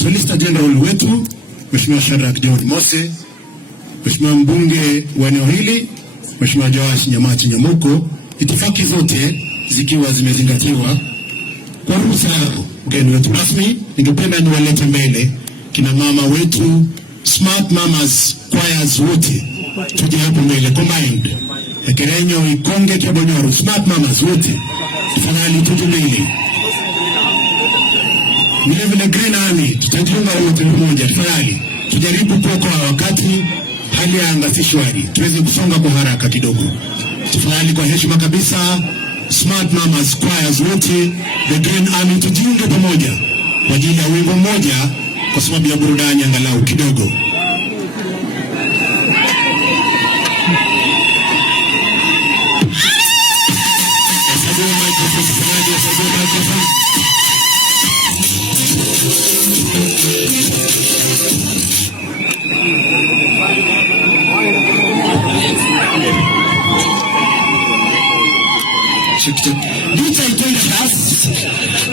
Solicitor General wetu Mheshimiwa Shadrack John Mose, Mheshimiwa mbunge wa eneo hili Mheshimiwa Joash Nyamachi Nyamuko, itifaki zote zikiwa zimezingatiwa, kwa ruhusa yako mgeni wetu rasmi, ningependa niwalete mbele kina mama wetu Smart Mamas Choirs wote, tuje hapo mbele combined. Ekerenyo Ikonge Kebonyoru Smart Mamas wote, tafadhali tuje mbele. Vile Green Army tutajiunga wote pamoja, tafadhali tujaribu kuokoa wakati hali ya anga si shwari, tuweze kusonga kwa haraka kidogo. Tafadhali kwa heshima kabisa, Smart Mamas Choirs wote, the Green Army, tujiunge pamoja kwa ajili ya wimbo mmoja kwa sababu ya burudani angalau kidogo. Dita itaenda